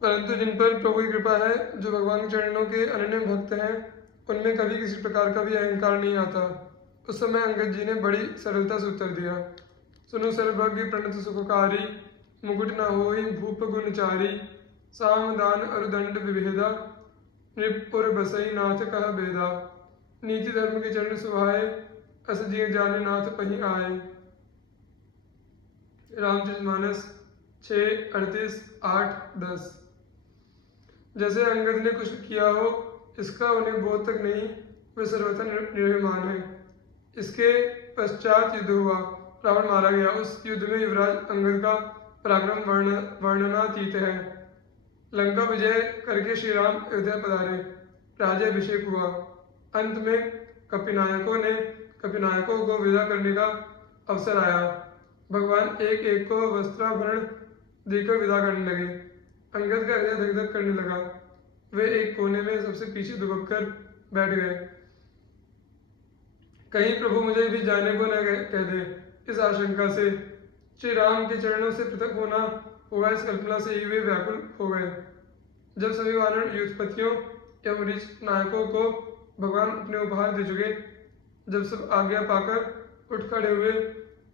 परंतु जिन पर प्रभु की कृपा है, जो भगवान के चरणों के अनन्य भक्त हैं, उनमें कभी किसी प्रकार का भी अहंकार नहीं आता। उस समय अंगद जी ने बड़ी सरलता से उत्तर दिया, सुनो सर्वज्ञ प्रणत सुखकारी, मुकुट न होई भूप गुणचारी, साम दान अरुदंड विभेदा, नृपुर बसई नाथ कह बेदा, नीति धर्म के चरण सुहाए, अस जिय जान नाथ पही आए। रामचरितमानस 6:38-8-10। जैसे अंगद ने कुछ किया हो, इसका उन्हें बोध तक नहीं, वे सर्वथा निर्भिमान है। इसके पश्चात युद्ध हुआ, रावण मारा गया। उस युद्ध में युवराज अंगद का पराक्रम वर्णनातीत है। लंका विजय करके श्री राम अयोध्या पधारे, राज्याभिषेक हुआ। अंत में कपिनायकों को विदा करने का अवसर आया। भगवान एक एक को वस्त्राभरण देकर विदा करने लगे। अंगद का हृदय धक धक करने लगा। वे एक कोने में सबसे पीछे दुबक कर बैठ गए। कहीं प्रभु मुझे भी जाने को न कह दे, इस आशंका से श्री राम के चरणों से पृथक होना होगा, इस कल्पना से ही वे व्याकुल हो गए। जब सभी वानर युद्धपतियों एवं ऋष नायकों को भगवान अपने उपहार दे चुके, जब सब आज्ञा पाकर उठ खड़े हुए,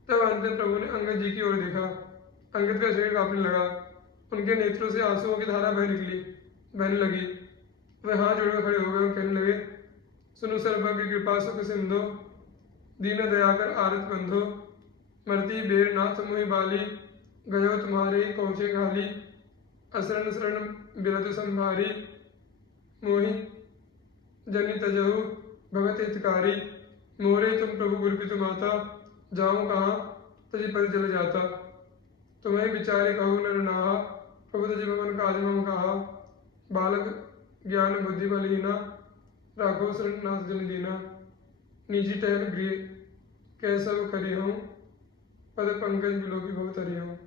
तब अंत में प्रभु ने अंगद जी की ओर देखा। अंगद का शरीर कांपने लगा, उनके नेत्रों से आंसुओं की धारा बहने लगी। वे हाथ जोड़कर खड़े हो गए और कहने लगे, सुनो सर्वज्ञ कृपा सुख सिंधु, दीन दयाकर आरत बंधो, मरती बेर नाथ मुहि बाली, गयो तुम्हारे पहुँचे घाली, असरण शरण बिरद संभारी, मोहि जनि तजहु भगत हितकारी, मोरे तुम प्रभु गुरपितु माता, जाऊं कहाँ तजी पद जल जाता, तुम्हें विचारे कहु नर नाहा, प्रभु तजी भवन काज मम कहा, बालक ज्ञान बुद्धि बलहीना, राघव शरण नाथ जन दीना, निजी टहल गृह कैसव करी हूँ, पद पंकज बिलोकी भव तरी हूँ।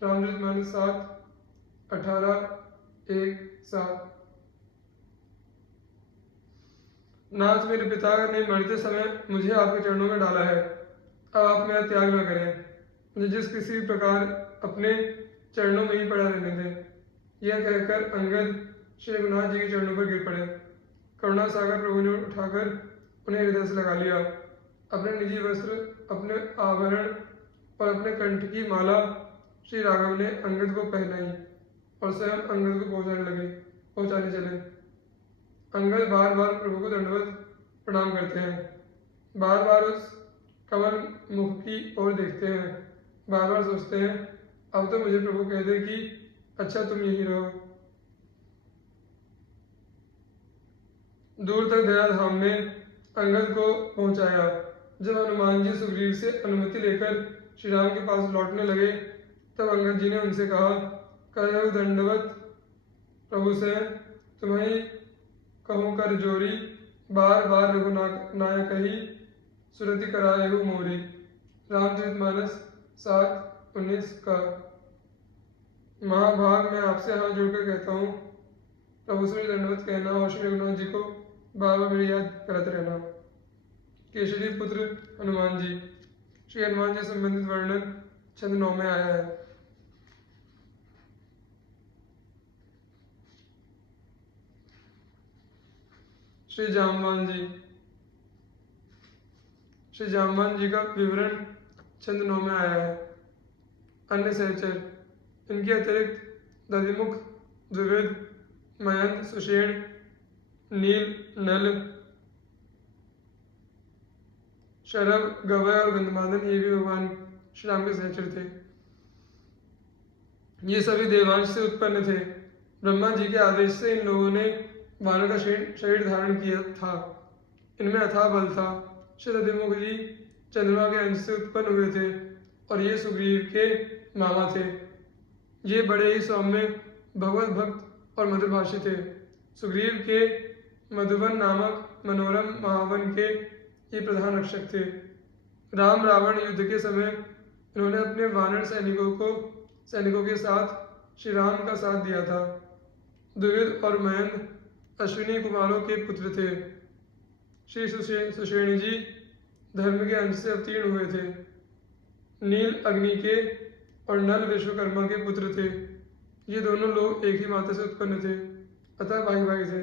रामचरितमानस 7:18-1-7। नाथ मेरे पिता ने मरते समय मुझे आपके चरणों में डाला है, अब आप मेरा त्याग न करें, मुझे जिस किसी प्रकार अपने चरणों में ही पड़ा रहने दें। यह कहकर अंगद श्री रघुनाथ जी के चरणों पर गिर पड़े। करुणा सागर प्रभु ने उठाकर उन्हें हृदय से लगा लिया। अपने निजी वस्त्र, अपने आभरण और अपने कंठ की माला श्री राघव ने अंगद को पहनाई और स्वयं अंगद को पहुंचाने चले। अंगद बार बार प्रभु को दंडवत प्रणाम करते हैं, बार बार उस कमल मुख की ओर देखते हैं, बार बार सोचते हैं, अब तो मुझे प्रभु कह दे कि अच्छा तुम यहीं रहो। दूर तक दया धाम ने अंगद को पहुंचाया। जब हनुमान जी सुग्रीव से अनुमति लेकर श्री राम के पास लौटने लगे, तब अंगद जी ने उनसे कहा, कहु दंडवत प्रभु से, तुम्हें कहूँ कर जोरी, बार बार रघुनायक ही सुरति कराए हो मोरी। रामचरितमानस 7:19 का। महाभाग मैं आपसे हाथ जोड़कर कहता हूँ, प्रभु से दंडवत कहना और श्री रघुनाथ जी को बार बार मेरी याद करते रहना। केशरी पुत्र हनुमान जी। श्री हनुमान जी संबंधित वर्णन छंद 9 में आया है। श्री जाम्बान जी। श्री जाम्बान जी का विवरण छंद 9 में आया है। अन्य सहचर, इनके अतिरिक्त दधिमुख, द्विविद, मयंत, सुषेण, नील, नल, शरभ, गवय और गंधमादन, ये भी भगवान श्री राम के सहचर थे। ये सभी देवांश से उत्पन्न थे। ब्रह्मा जी के आदेश से इन लोगों ने वानर का शरीर धारण किया था। इनमें अथाह बल था। श्री दधिमुख जी चंद्रमा के अंश से उत्पन्न हुए थे और ये सुग्रीव के मामा थे। ये बड़े ही सौम्य, भगवत भक्त और मधुरभाषी थे। सुग्रीव के मधुबन नामक मनोरम महावन के ये प्रधान रक्षक थे। राम रावण युद्ध के समय इन्होंने अपने वानर सैनिकों के साथ श्री राम का साथ दिया था। द्विविद और मयंत अश्विनी कुमारों के पुत्र थे। श्री सुषेण जी धर्म के अंश से अवतीर्ण हुए थे। नील अग्नि के और नल विश्वकर्मा के पुत्र थे। ये दोनों लोग एक ही माता से उत्पन्न थे, अतः भाई भाई थे।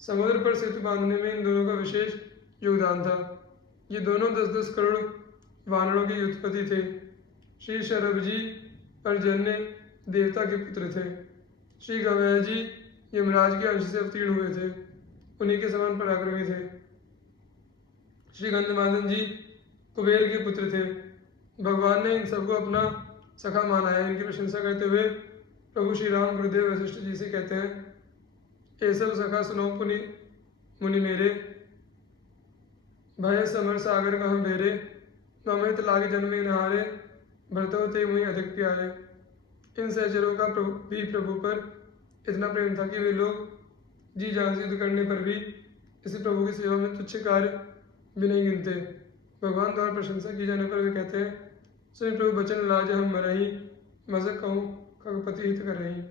समुद्र पर सेतु बांधने में इन दोनों का विशेष योगदान था। ये दोनों 10-10 करोड़ वानरों के उत्पत्ति थे। श्री शरभजी पर्जन्य देवता के पुत्र थे। श्री गवय जी यमराज के अंश से अवतीर्ण हुए थे, उन्हीं के समान पराक्रमी थे। श्री गंधमादन जी कुबेर के पुत्र थे। भगवान ने इन सबको अपना सखा माना है। इनकी प्रशंसा करते हुए प्रभु श्री राम गुरुदेव वशिष्ठ जी से कहते हैं, ये सब सखा सुनो पुनि मुनि मेरे, भय समर सागर कहाँ बेरे, ममित लागे जन्मे नहारे, भरतो ते मुहि अधिक प्यारे। इन सहचरों का प्रभु पर इतना प्रेम था कि वे लोग जी जान से युद्ध करने पर भी इसी प्रभु की सेवा में तुच्छ कार्य भी नहीं गिनते। भगवान द्वारा प्रशंसा की जाने पर वे कहते हैं, सुन प्रभु बचन लाज हम मरही, मजक कहूँ खगपति हित कर रही।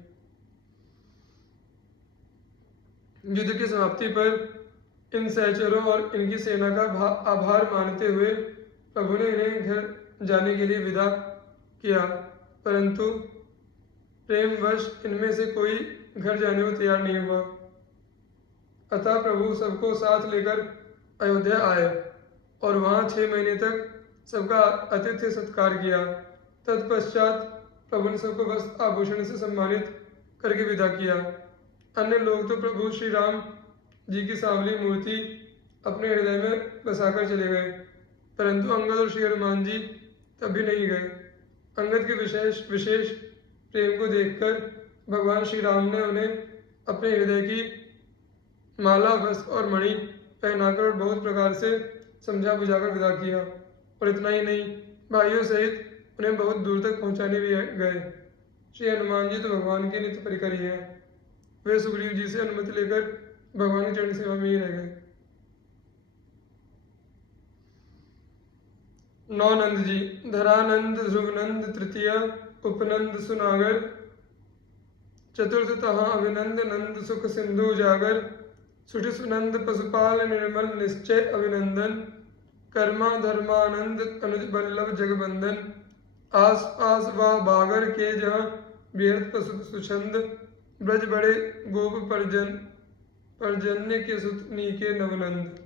युद्ध की समाप्ति पर इन सहचरों और इनकी सेना का आभार मानते हुए प्रभु ने इन्हें घर जाने के लिए विदा किया, परंतु प्रेमवश इनमें से कोई घर जाने को तैयार नहीं हुआ। अतः प्रभु सबको साथ लेकर अयोध्या आए और वहाँ 6 महीने तक सबका आतिथ्य सत्कार किया। तत्पश्चात प्रभु ने सबको वस्त्र आभूषण से सम्मानित करके विदा किया। अन्य लोग तो प्रभु श्री राम जी की सांवली मूर्ति अपने हृदय में बसाकर चले गए, परंतु अंगद और श्री हनुमान जी तब भी नहीं गए। अंगद के विशेष प्रेम को देखकर भगवान श्री राम ने उन्हें अपने हृदय की माला, वस्त्र और मणि पहनाकर और बहुत प्रकार से समझा बुझाकर विदा किया। और इतना ही नहीं, भाइयों सहित उन्हें बहुत दूर तक पहुंचाने भी गए। श्री हनुमान जी तो भगवान के नित्य परिकर ही हैं। वे सुग्रीव जी से अनुमति लेकर भगवान की चरण सेवा में ही रह गए। नौनंद जी, धरानंद, ध्रुवनंद तृतीय, उपनंद सुनागर, चतुर्थतः अभिनंद नंद सुख सिंधु जागर, सुठ सुनंद पशुपाल निर्मल निश्चय अभिनंदन, कर्मा धर्मानंद अनुज बल्लभ जगबंदन, आस पास व बागर के जहाँ व्यर्थ पशु सुछंद, ब्रज बड़े गोप परजन्य के सुत नीके नवनंद।